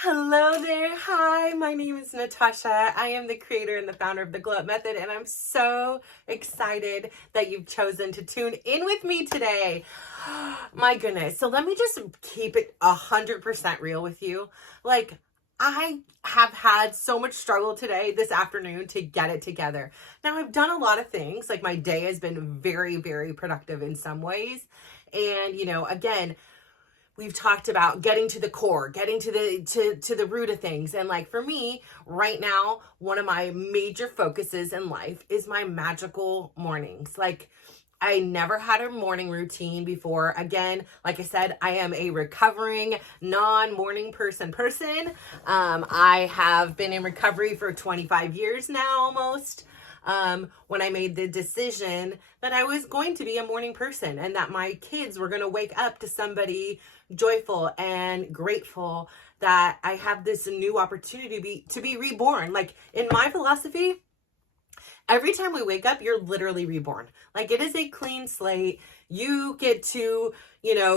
Hello there. Hi, my name is Natasha. I am the creator and the founder of the Glow Up Method, and I'm so excited that you've chosen to tune in with me today. My goodness. So let me just keep it 100% real with you. Like, I have had so much struggle today, this afternoon, to get it together. Now, I've done a lot of things. Like, my day has been very, very productive in some ways. And, again, we've talked about getting to the core, getting to the root of things. And like for me right now, one of my major focuses in life is my magical mornings. Like, I never had a morning routine before. Again, like I said, I am a recovering non-morning person. I have been in recovery for 25 years now almost. When I made the decision that I was going to be a morning person and that my kids were going to wake up to somebody joyful and grateful that I have this new opportunity to be reborn. Like in my philosophy, every time we wake up, you're literally reborn. Like it is a clean slate. You get to,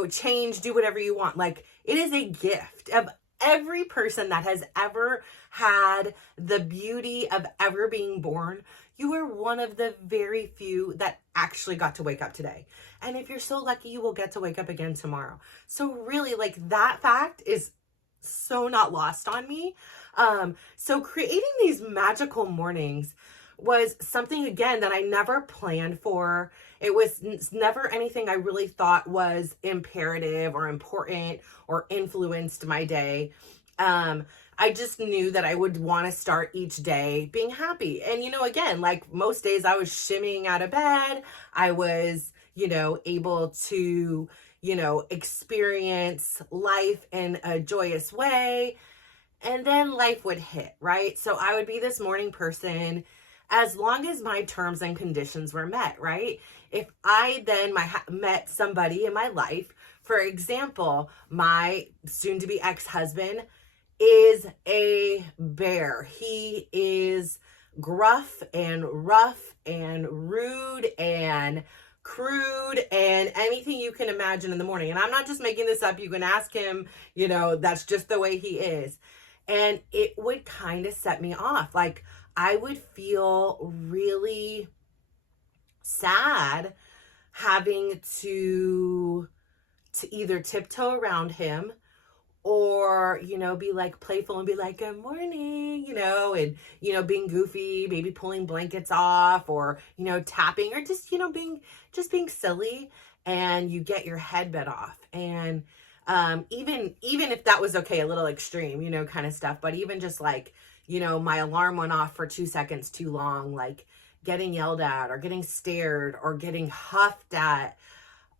change, do whatever you want. Like it is a gift of every person that has ever had the beauty of ever being born. You are one of the very few that actually got to wake up today. And if you're so lucky, you will get to wake up again tomorrow. So really, like that fact is so not lost on me. So creating these magical mornings was something, again, that I never planned for. It was never anything I really thought was imperative or important or influenced my day. I just knew that I would want to start each day being happy. And, again, like most days I was shimmying out of bed. I was, able to, experience life in a joyous way. And then life would hit, right? So I would be this morning person as long as my terms and conditions were met, right? If I then met somebody in my life, for example, my soon to be ex-husband is a bear. He is gruff and rough and rude and crude and anything you can imagine in the morning. And I'm not just making this up. You can ask him, that's just the way he is. And it would kind of set me off. Like I would feel really sad having to either tiptoe around him or, be like playful and be like, good morning, and, being goofy, maybe pulling blankets off or, tapping or just, being silly, and you get your head bit off. And even if that was okay, a little extreme, kind of stuff, but even just like, my alarm went off for 2 seconds too long, like getting yelled at or getting stared or getting huffed at,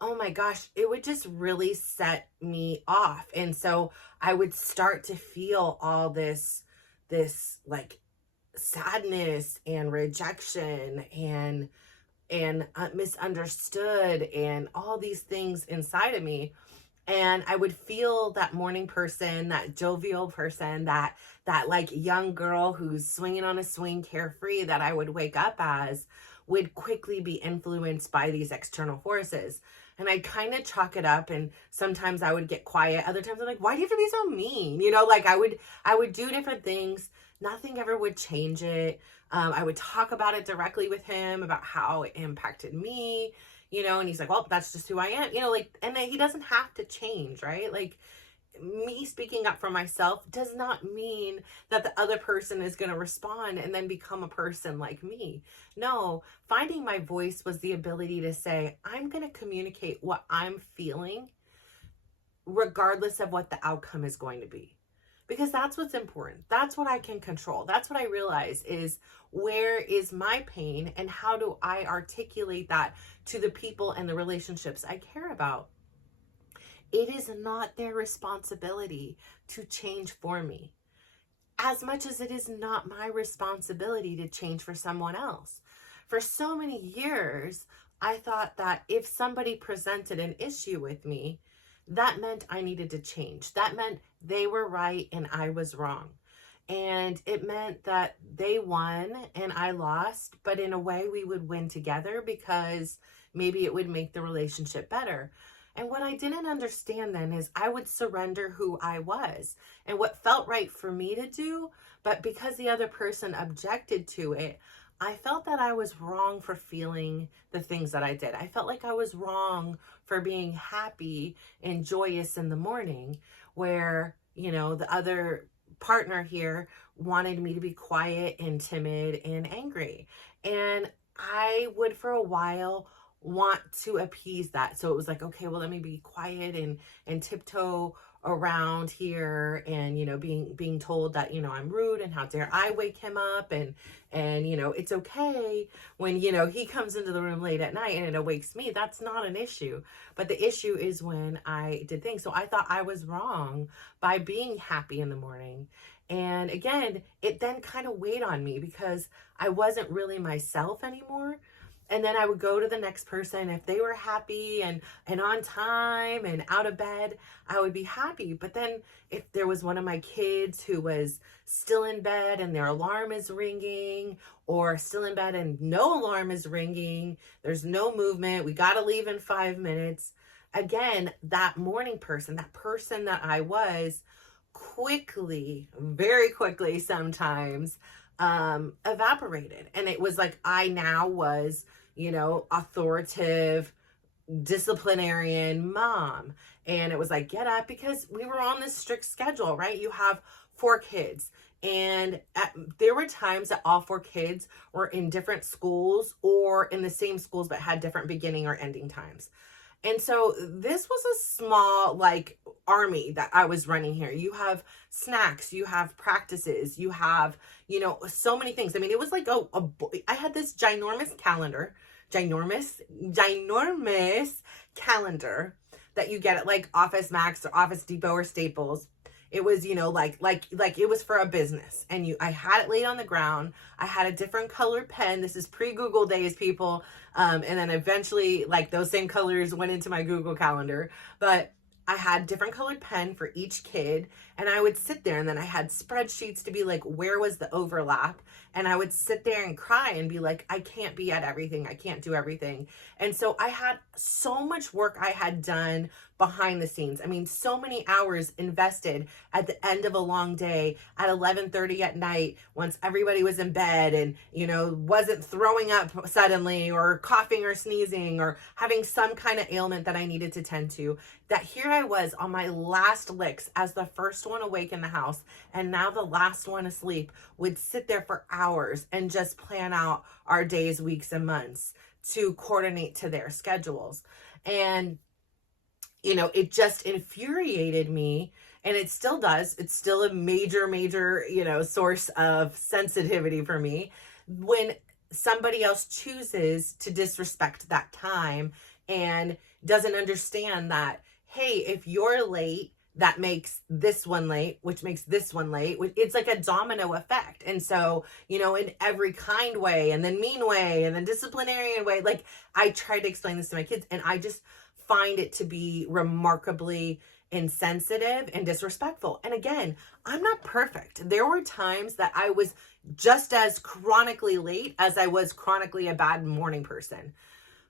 oh my gosh, it would just really set me off. And so I would start to feel all this like sadness and rejection and misunderstood and all these things inside of me. And I would feel that morning person, that jovial person, that like young girl who's swinging on a swing carefree that I would wake up as would quickly be influenced by these external forces. And I kind of chalk it up, and sometimes I would get quiet. Other times I'm like, why do you have to be so mean? Like I would do different things. Nothing ever would change it. I would talk about it directly with him about how it impacted me, and he's like, well, that's just who I am, and then he doesn't have to change, right? Like me speaking up for myself does not mean that the other person is going to respond and then become a person like me. No, finding my voice was the ability to say, I'm going to communicate what I'm feeling regardless of what the outcome is going to be. Because that's what's important. That's what I can control. That's what I realize is, where is my pain and how do I articulate that to the people and the relationships I care about? It is not their responsibility to change for me, as much as it is not my responsibility to change for someone else. For so many years, I thought that if somebody presented an issue with me, that meant I needed to change. That meant they were right and I was wrong. And it meant that they won and I lost, but in a way we would win together because maybe it would make the relationship better. And what I didn't understand then is I would surrender who I was and what felt right for me to do. But because the other person objected to it, I felt that I was wrong for feeling the things that I did. I felt like I was wrong for being happy and joyous in the morning, where, the other partner here wanted me to be quiet and timid and angry. And I would, for a while, want to appease that. So it was like, okay, well, let me be quiet and tiptoe around here, and being told that I'm rude, and how dare I wake him up, and it's okay when he comes into the room late at night and it awakes me. That's not an issue. But the issue is when I did things. So I thought I was wrong by being happy in the morning. And again, it then kind of weighed on me because I wasn't really myself anymore. And then I would go to the next person. If they were happy and on time and out of bed, I would be happy. But then if there was one of my kids who was still in bed and their alarm is ringing, or still in bed and no alarm is ringing, there's no movement, we got to leave in 5 minutes. Again, that morning person, that person that I was, quickly, very quickly sometimes, evaporated. And it was like I now was, authoritative disciplinarian mom. And it was like, get up, because we were on this strict schedule, right? You have 4 kids. And there were times that all 4 kids were in different schools or in the same schools, but had different beginning or ending times. And so this was a small, like, army that I was running here. You have snacks, you have practices, you have, so many things. I mean, it was like I had this ginormous calendar that you get at like Office Max or Office Depot or Staples. It was, like it was for a business. And I had it laid on the ground. I had a different colored pen. This is pre-Google days, people. And then eventually, like, those same colors went into my Google Calendar. But I had different colored pen for each kid. And I would sit there, and then I had spreadsheets to be like, where was the overlap? And I would sit there and cry and be like, I can't be at everything. I can't do everything. And so I had so much work I had done behind the scenes. I mean, so many hours invested at the end of a long day at 11:30 at night, once everybody was in bed and, wasn't throwing up suddenly or coughing or sneezing or having some kind of ailment that I needed to tend to, that here I was on my last licks as the first one awake in the house, and now the last one asleep, would sit there for hours and just plan out our days, weeks, and months to coordinate to their schedules. And it just infuriated me, and it still does. It's still a major, source of sensitivity for me when somebody else chooses to disrespect that time and doesn't understand that, hey, if you're late, that makes this one late, which makes this one late. It's like a domino effect. And so, in every kind way, and then mean way, and then disciplinarian way, like, I try to explain this to my kids, and I just find it to be remarkably insensitive and disrespectful. And again, I'm not perfect. There were times that I was just as chronically late as I was chronically a bad morning person.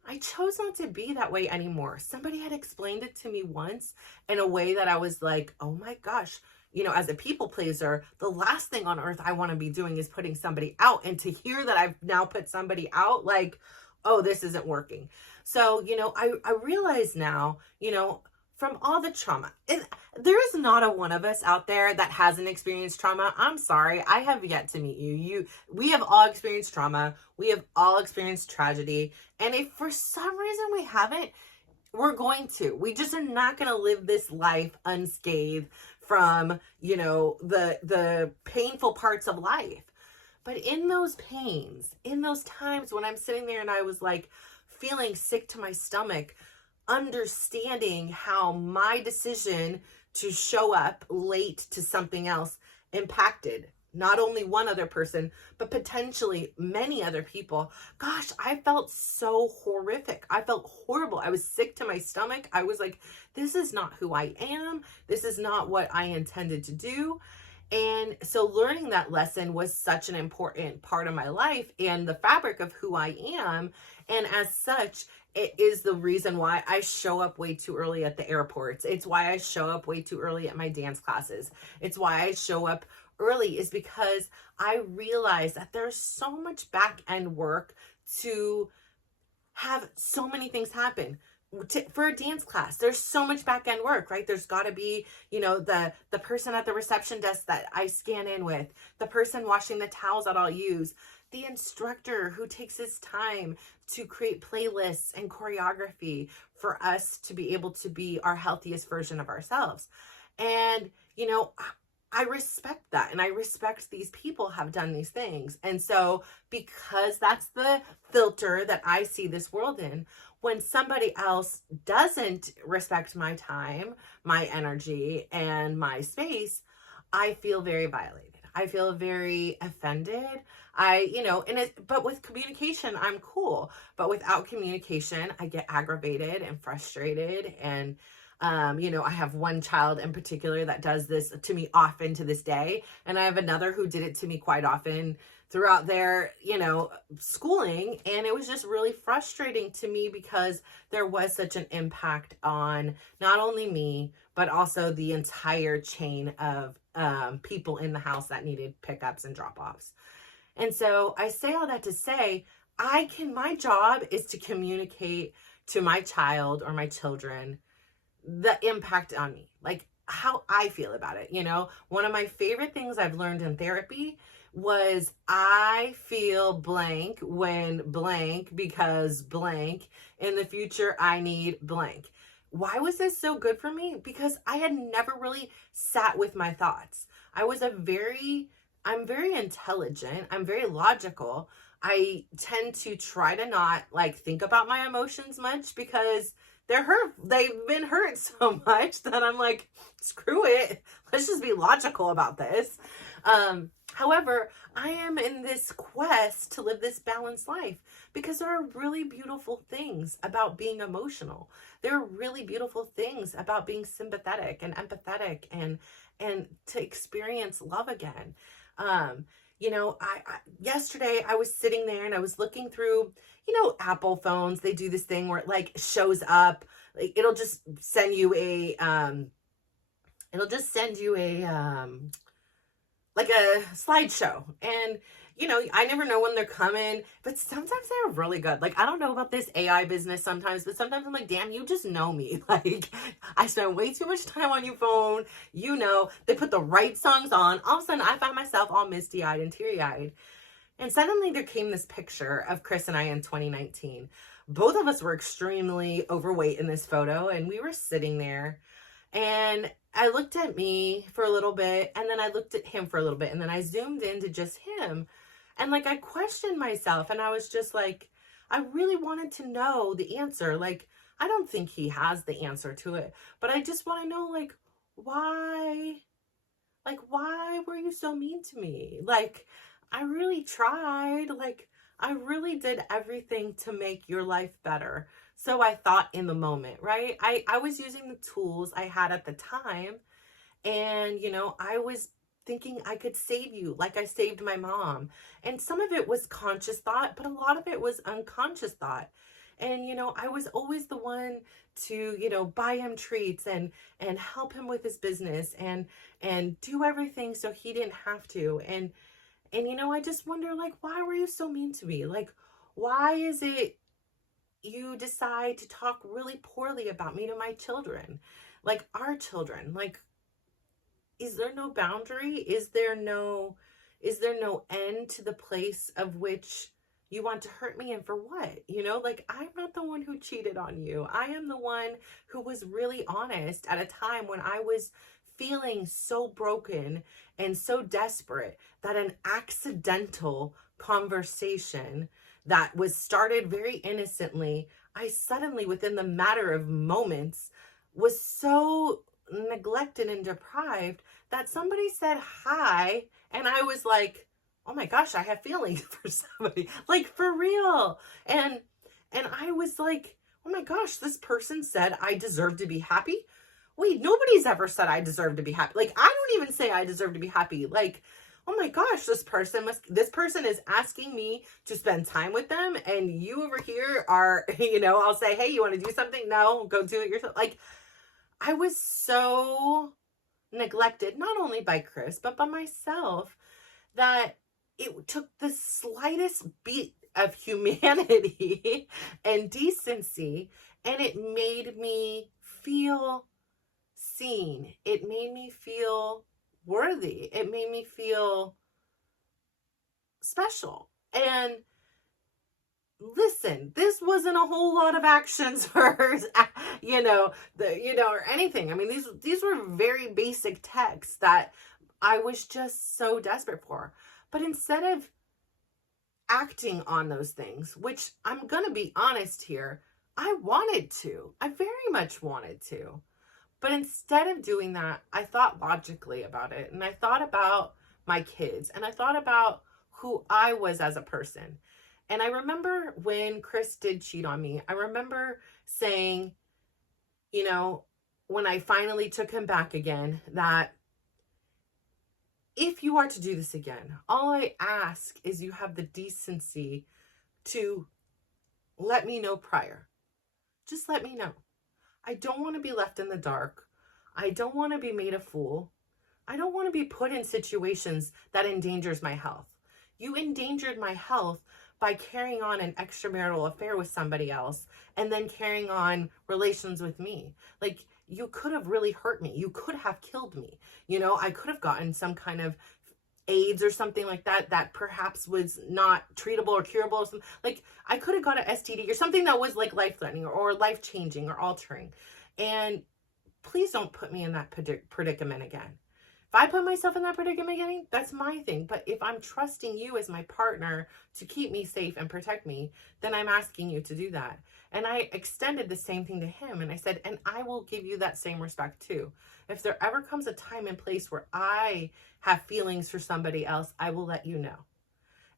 I chose not to be that way anymore. Somebody had explained it to me once in a way that I was like, oh my gosh, as a people pleaser, the last thing on earth I want to be doing is putting somebody out. And to hear that I've now put somebody out, like, oh, this isn't working. So, I realize now, from all the trauma, there is not a one of us out there that hasn't experienced trauma. I'm sorry, I have yet to meet you. We have all experienced trauma. We have all experienced tragedy. And if for some reason we haven't, we're going to. We just are not going to live this life unscathed from, the painful parts of life. But in those pains, in those times when I'm sitting there and I was like feeling sick to my stomach, understanding how my decision to show up late to something else impacted not only one other person, but potentially many other people. Gosh, I felt so horrific. I felt horrible. I was sick to my stomach. I was like, this is not who I am. This is not what I intended to do. And so learning that lesson was such an important part of my life and the fabric of who I am. And as such, it is the reason why I show up way too early at the airports. It's why I show up way too early at my dance classes. It's why I show up early, is because I realize that there's so much back end work to have so many things happen. For a dance class, there's so much back end work, right? There's got to be, the person at the reception desk that I scan in with, the person washing the towels that I'll use, the instructor who takes his time to create playlists and choreography for us to be able to be our healthiest version of ourselves. And I respect that, and I respect these people have done these things. And so because that's the filter that I see this world in, when somebody else doesn't respect my time, my energy, and my space, I feel very violated. I feel very offended. But with communication, I'm cool. But without communication, I get aggravated and frustrated. And, I have one child in particular that does this to me often to this day. And I have another who did it to me quite often throughout their, schooling. And it was just really frustrating to me because there was such an impact on not only me, but also the entire chain of people in the house that needed pickups and drop-offs. And so I say all that to say, my job is to communicate to my child or my children the impact on me, like how I feel about it. One of my favorite things I've learned in therapy was I feel blank when blank because blank in the future I need blank. Why was this so good for me? Because I had never really sat with my thoughts. I'm very intelligent. I'm very logical. I tend to try to not think about my emotions much because they've been hurt so much that I'm like, screw it. Let's just be logical about this. However, I am in this quest to live this balanced life because there are really beautiful things about being emotional. There are really beautiful things about being sympathetic and empathetic and to experience love again. Yesterday I was sitting there and I was looking through, Apple phones. They do this thing where it shows up, it'll just send you a slideshow. And, I never know when they're coming, but sometimes they're really good. I don't know about this AI business sometimes, but sometimes I'm like, damn, you just know me. I spend way too much time on your phone. They put the right songs on. All of a sudden I find myself all misty-eyed and teary-eyed. And suddenly there came this picture of Chris and I in 2019. Both of us were extremely overweight in this photo, and we were sitting there. And I looked at me for a little bit, and then I looked at him for a little bit, and then I zoomed into just him. And I questioned myself, and I was just like, I really wanted to know the answer. I don't think he has the answer to it, but I just want to know, why? Why were you so mean to me? I really tried. I really did everything to make your life better. So I thought in the moment, right? I was using the tools I had at the time. And, I was thinking I could save you like I saved my mom. And some of it was conscious thought, but a lot of it was unconscious thought. And, I was always the one to, buy him treats and help him with his business and do everything so he didn't have to. And I just wonder, why were you so mean to me? Why is it you decide to talk really poorly about me to my children? Our children, is there no boundary? Is there no end to the place of which you want to hurt me? And for what? I'm not the one who cheated on you. I am the one who was really honest at a time when I was feeling so broken and so desperate that an accidental conversation that was started very innocently, I suddenly, within the matter of moments, was so neglected and deprived that somebody said hi, and I was like, oh my gosh, I have feelings for somebody, for real. And I was like, oh my gosh, this person said I deserve to be happy. Wait, nobody's ever said I deserve to be happy. I don't even say I deserve to be happy. Like, oh my gosh, this person is asking me to spend time with them, and you over here are, I'll say, hey, you want to do something? No, go do it yourself. Like, I was so neglected, not only by Chris, but by myself, that it took the slightest bit of humanity and decency, and it made me feel seen. It made me feel worthy. It made me feel special. And listen, this wasn't a whole lot of actions for, or anything. I mean, these were very basic texts that I was just so desperate for. But instead of acting on those things, which I'm going to be honest here, I very much wanted to. But instead of doing that, I thought logically about it. And I thought about my kids. And I thought about who I was as a person. And I remember when Chris did cheat on me, I remember saying, when I finally took him back again, that if you are to do this again, all I ask is you have the decency to let me know prior. Just let me know. I don't want to be left in the dark. I don't want to be made a fool. I don't want to be put in situations that endangers my health. You endangered my health by carrying on an extramarital affair with somebody else and then carrying on relations with me. Like, you could have really hurt me. You could have killed me. I could have gotten some kind of AIDS or something like that perhaps was not treatable or curable or something. Like, I could have got an STD or something that was like life-threatening or life-changing or altering. And please don't put me in that predicament again. If I put myself in that predicament again, that's my thing. But if I'm trusting you as my partner to keep me safe and protect me, then I'm asking you to do that. And I extended the same thing to him. And I said, and I will give you that same respect too. If there ever comes a time and place where I have feelings for somebody else, I will let you know.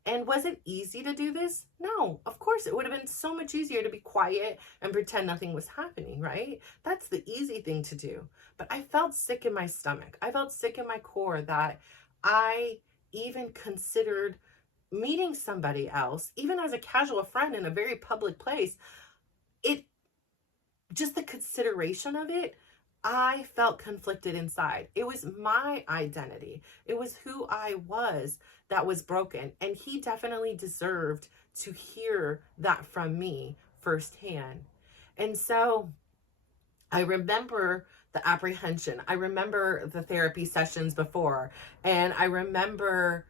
And was it easy to do this? No, of course. It would have been so much easier to be quiet and pretend nothing was happening, right? That's the easy thing to do. But I felt sick in my stomach. I felt sick in my core that I even considered meeting somebody else, even as a casual friend in a very public place. Just the consideration of it, I felt conflicted inside. It was my identity. It was who I was that was broken. And he definitely deserved to hear that from me firsthand. And so I remember the apprehension. I remember the therapy sessions before. And I remember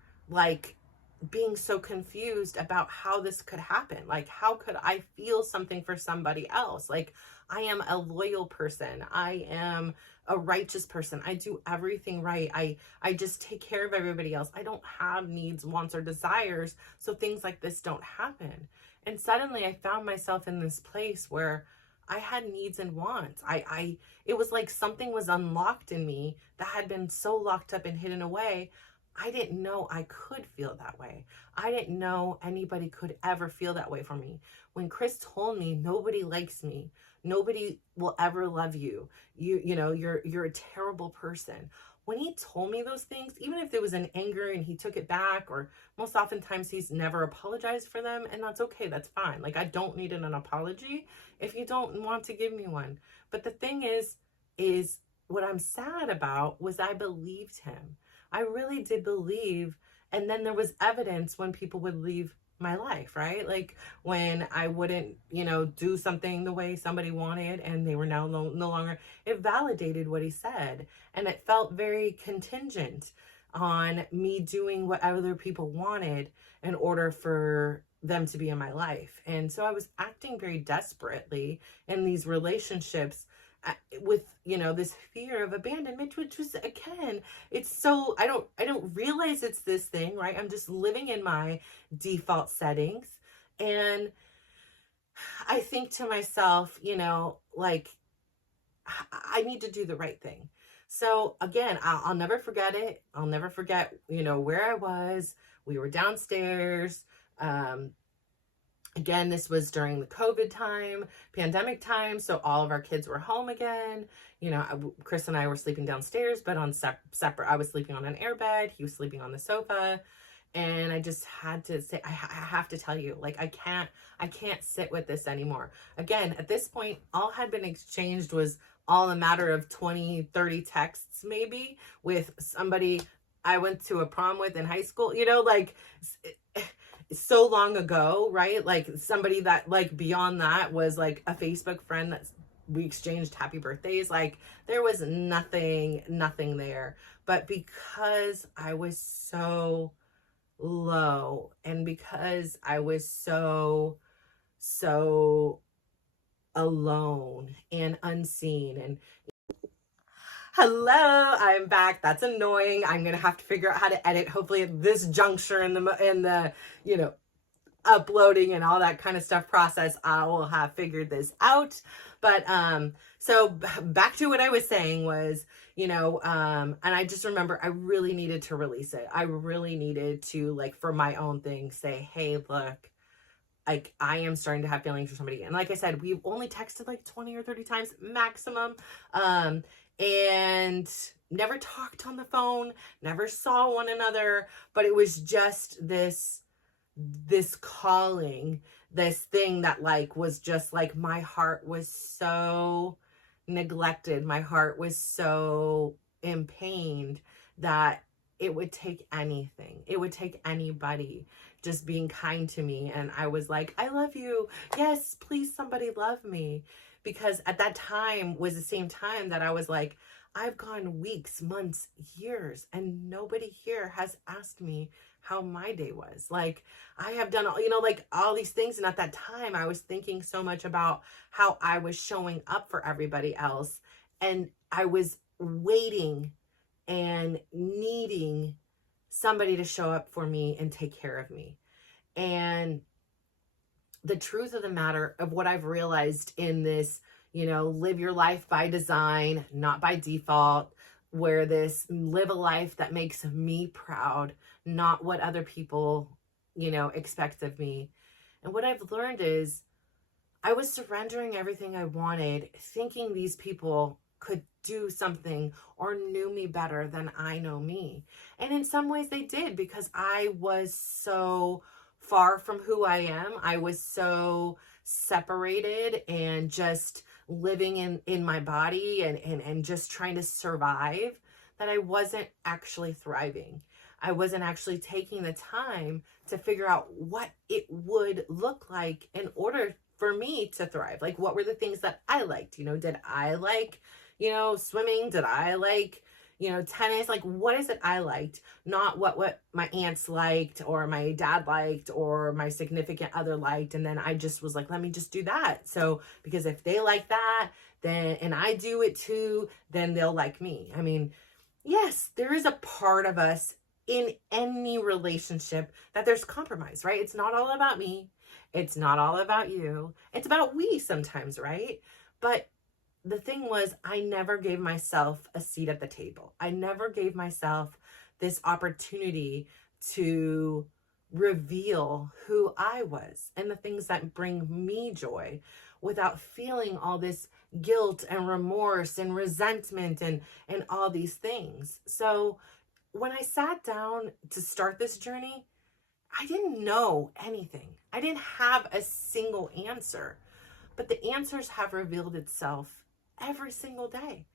being so confused about how this could happen. Like, how could I feel something for somebody else? Like, I am a loyal person. I am a righteous person. I do everything right. I just take care of everybody else. I don't have needs, wants, or desires. So things like this don't happen. And suddenly I found myself in this place where I had needs and wants. It was like something was unlocked in me that had been so locked up and hidden away. I didn't know I could feel that way. I didn't know anybody could ever feel that way for me. When Chris told me nobody likes me, nobody will ever love you. You're a terrible person. When he told me those things, even if there was an anger and he took it back, or most oftentimes he's never apologized for them, and that's okay, that's fine. Like, I don't need an apology if you don't want to give me one. But the thing is what I'm sad about was I believed him. I really did believe. And then there was evidence when people would leave my life, right? Like when I wouldn't, do something the way somebody wanted and they were now no longer, it validated what he said. And it felt very contingent on me doing what other people wanted in order for them to be in my life. And so I was acting very desperately in these relationships with this fear of abandonment, which was, again, it's so I don't realize it's this thing, right? I'm just living in my default settings, and I think to myself, I need to do the right thing. So again, I'll never forget it. I'll never forget where I was. We were downstairs. Again, this was during the COVID time, pandemic time. So all of our kids were home again. You know, Chris and I were sleeping downstairs, but on separate, I was sleeping on an airbed. He was sleeping on the sofa. And I just had to say, I have to tell you, like, I can't sit with this anymore. Again, at this point, all had been exchanged was all a matter of 20, 30 texts, maybe, with somebody I went to a prom with in high school, you know, like, so long ago, right? Like somebody that, like, beyond that was like a Facebook friend that we exchanged happy birthdays. Like there was nothing there. But because I was so low, and because I was so alone and unseen, and hello, I'm back. That's annoying. I'm gonna have to figure out how to edit. Hopefully, at this juncture in the you know, uploading and all that kind of stuff process, I will have figured this out. But so back to what I was saying was, you know, and I just remember I really needed to release it. I really needed to, like, for my own thing, say, hey, look, like, I am starting to have feelings for somebody. And like I said, we've only texted like 20 or 30 times maximum. And never talked on the phone, never saw one another, but it was just this calling, this thing that, like, was just like, my heart was so neglected, my heart was so impained that it would take anything, it would take anybody just being kind to me. And I was like, I love you, yes, please somebody love me. Because at that time was the same time that I was like, I've gone weeks, months, years, and nobody here has asked me how my day was. Like, I have done, you know, like all these things. And at that time, I was thinking so much about how I was showing up for everybody else. And I was waiting and needing somebody to show up for me and take care of me. And the truth of the matter of what I've realized in this, you know, live your life by design, not by default, where this live a life that makes me proud, not what other people, you know, expect of me. And what I've learned is I was surrendering everything I wanted, thinking these people could do something or knew me better than I know me. And in some ways they did, because I was so far from who I am. I was so separated and just living in my body and just trying to survive, that I wasn't actually thriving. I wasn't actually taking the time to figure out what it would look like in order for me to thrive. Like, what were the things that I liked? You know, did I like, you know, swimming? Did I like, you know, tennis? Like, what is it I liked? Not what my aunts liked or my dad liked or my significant other liked. And then I just was like, let me just do that. So, because if they like that, then, and I do it too, then they'll like me. I mean, yes, there is a part of us in any relationship that there's compromise, right? It's not all about me. It's not all about you. It's about we sometimes, right? But the thing was, I never gave myself a seat at the table. I never gave myself this opportunity to reveal who I was and the things that bring me joy, without feeling all this guilt and remorse and resentment and all these things. So when I sat down to start this journey, I didn't know anything. I didn't have a single answer, but the answers have revealed itself every single day,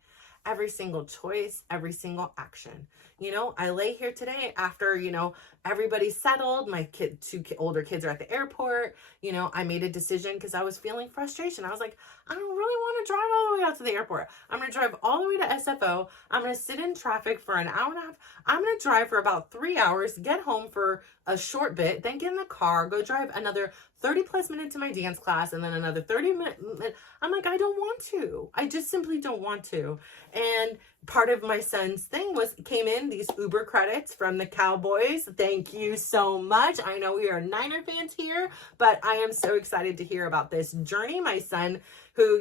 every single choice, every single action. You know, I lay here today after, you know, everybody's settled. My two older kids are at the airport. You know, I made a decision because I was feeling frustration. I was like, I don't really want to drive all the way out to the airport. I'm going to drive all the way to SFO. I'm going to sit in traffic for an hour and a half. I'm going to drive for about 3 hours, get home for a short bit, then get in the car, go drive another 30 plus minutes to my dance class, and then another 30 minutes. I'm like, I don't want to. I just simply don't want to. And part of my son's thing came in these Uber credits from the Cowboys. Thank you so much. I know we are Niner fans here, but I am so excited to hear about this journey. My son, who,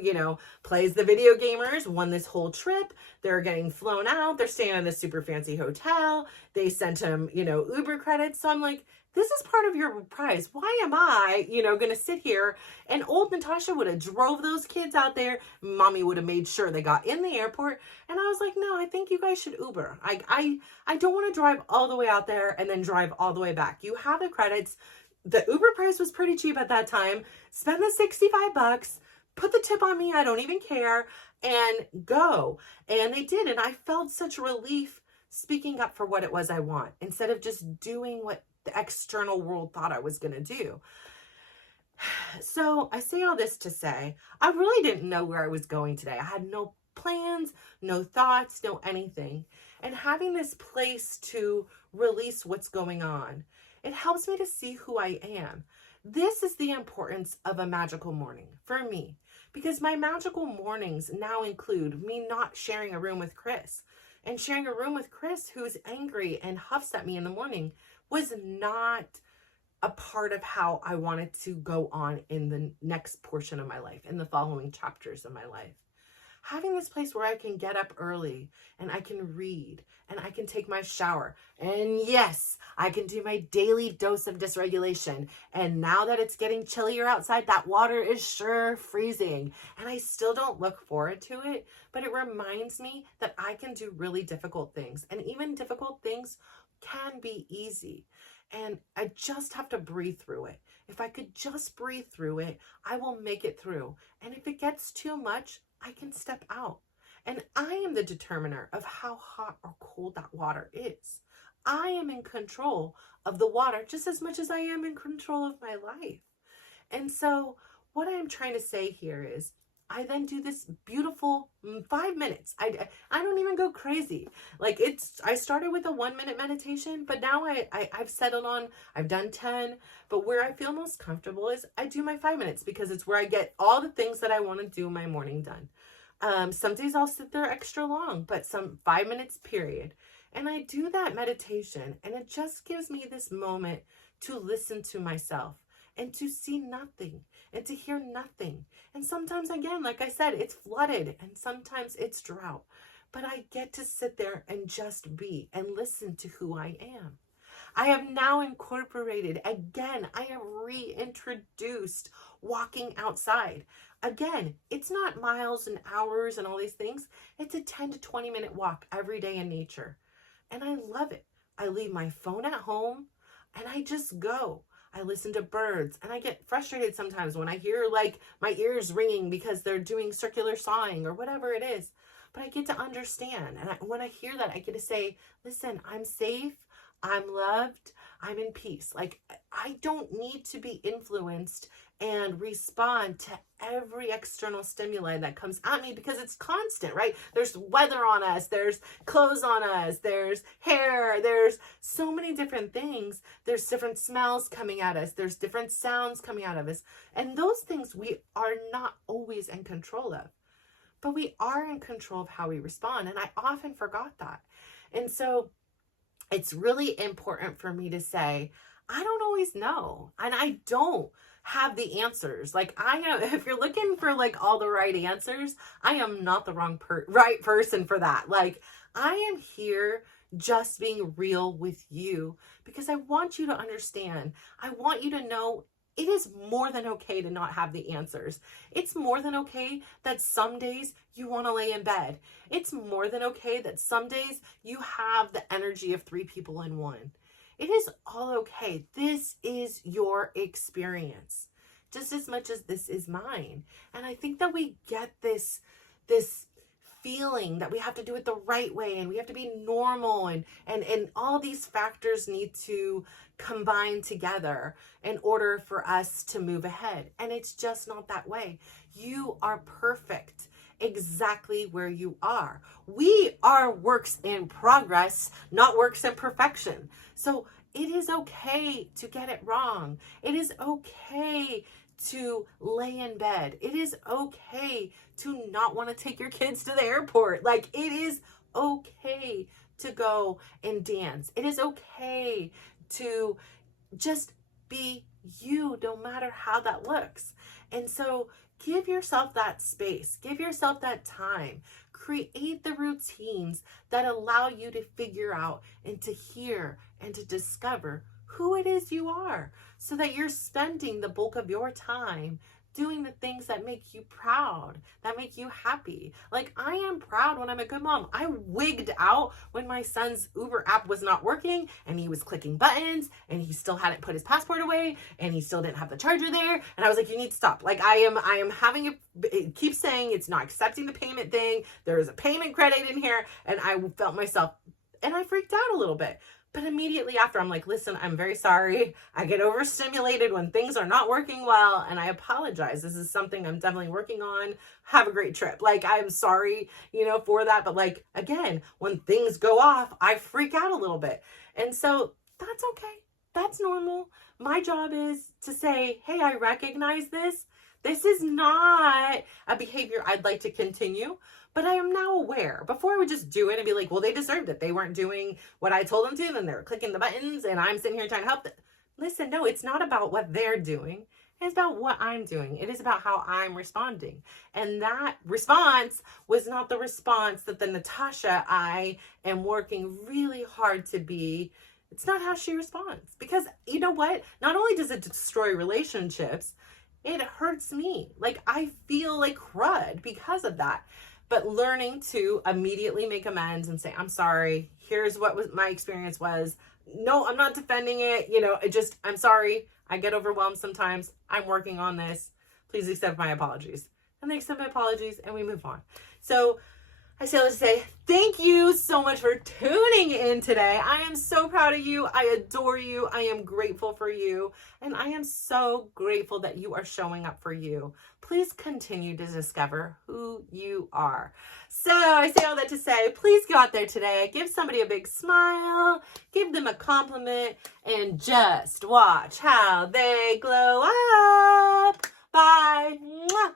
plays the video gamers, won this whole trip. They're getting flown out. They're staying in this super fancy hotel. They sent him, Uber credits. So I'm like, this is part of your prize. Why am I, going to sit here? And old Natasha would have drove those kids out there. Mommy would have made sure they got in the airport. And I was like, no, I think you guys should Uber. I don't want to drive all the way out there and then drive all the way back. You have the credits. The Uber price was pretty cheap at that time. Spend the $65, put the tip on me. I don't even care, and go. And they did. And I felt such relief speaking up for what it was I want instead of just doing what the external world thought I was going to do. So I say all this to say, I really didn't know where I was going today. I had no plans, no thoughts, no anything. And having this place to release what's going on, it helps me to see who I am. This is the importance of a magical morning for me, because my magical mornings now include me not sharing a room with Chris. And sharing a room with Chris, who's angry and huffs at me in the morning, was not a part of how I wanted to go on in the next portion of my life, in the following chapters of my life. Having this place where I can get up early and I can read and I can take my shower. And yes, I can do my daily dose of dysregulation. And now that it's getting chillier outside, that water is sure freezing. And I still don't look forward to it, but it reminds me that I can do really difficult things. And even difficult things can be easy. And I just have to breathe through it. If I could just breathe through it, I will make it through. And if it gets too much, I can step out. And I am the determiner of how hot or cold that water is. I am in control of the water just as much as I am in control of my life. And so what I am trying to say here is, I then do this beautiful 5 minutes. I don't even go crazy. Like I started with a 1-minute meditation, but now I've settled on, I've done 10, but where I feel most comfortable is I do my 5 minutes, because it's where I get all the things that I want to do in my morning done. Some days I'll sit there extra long, but some 5 minutes period. And I do that meditation, and it just gives me this moment to listen to myself and to see nothing and to hear nothing. And sometimes, again, like I said, it's flooded and sometimes it's drought. But I get to sit there and just be and listen to who I am. I have now incorporated, again, I have reintroduced walking outside. Again, it's not miles and hours and all these things. It's a 10 to 20 minute walk every day in nature. And I love it. I leave my phone at home and I just go. I listen to birds, and I get frustrated sometimes when I hear like my ears ringing because they're doing circular sawing or whatever it is. But I get to understand. And when I hear that, I get to say, listen, I'm safe. I'm loved. I'm in peace. Like, I don't need to be influenced and respond to every external stimuli that comes at me, because it's constant, right? There's weather on us, there's clothes on us, there's hair, there's so many different things. There's different smells coming at us, there's different sounds coming out of us. And those things we are not always in control of, but we are in control of how we respond. And I often forgot that. And so it's really important for me to say, I don't always know. And I don't have the answers. Like, I am, if you're looking for like all the right answers, I am not the right person for that. Like, I am here just being real with you, because I want you to understand. I want you to know it is more than okay to not have the answers. It's more than okay that some days you want to lay in bed. It's more than okay that some days you have the energy of 3 people in one. It is all okay. This is your experience just as much as this is mine. And I think that we get this feeling that we have to do it the right way and we have to be normal, and all these factors need to combine together in order for us to move ahead. And it's just not that way. You are perfect exactly where you are. We are works in progress, not works in perfection. So it is okay to get it wrong. It is okay to lay in bed. It is okay to not want to take your kids to the airport. Like, it is okay to go and dance. It is okay to just be you, no matter how that looks. And so give yourself that space, give yourself that time, create the routines that allow you to figure out and to hear and to discover who it is you are, so that you're spending the bulk of your time doing the things that make you proud, that make you happy. Like, I am proud when I'm a good mom. I wigged out when my son's Uber app was not working and he was clicking buttons and he still hadn't put his passport away and he still didn't have the charger there. And I was like, you need to stop. Like, I am having it keeps saying it's not accepting the payment thing. There is a payment credit in here. And I felt myself, and I freaked out a little bit. But immediately after, I'm like, listen, I'm very sorry. I get overstimulated when things are not working well, and I apologize. This is something I'm definitely working on. Have a great trip. Like, I'm sorry, for that. But like, again, when things go off, I freak out a little bit. And so that's okay. That's normal. My job is to say, hey, I recognize this. This is not a behavior I'd like to continue. But I am now aware. Before I would just do it and be like, well, they deserved it. They weren't doing what I told them to, then they were clicking the buttons and I'm sitting here trying to help them. Listen, no, it's not about what they're doing. It's about what I'm doing. It is about how I'm responding. And that response was not the response that the Natasha I am working really hard to be. It's not how she responds. Because you know what? Not only does it destroy relationships, it hurts me. Like, I feel like crud because of that. But learning to immediately make amends and say, I'm sorry, here's what my experience was. No, I'm not defending it. I'm sorry. I get overwhelmed sometimes. I'm working on this. Please accept my apologies. And they accept my apologies and we move on. So I say, let's say, thank you so much for tuning in today. I am so proud of you. I adore you. I am grateful for you. And I am so grateful that you are showing up for you. Please continue to discover who you are. So I say all that to say, please go out there today, give somebody a big smile, give them a compliment, and just watch how they glow up. Bye. Mwah.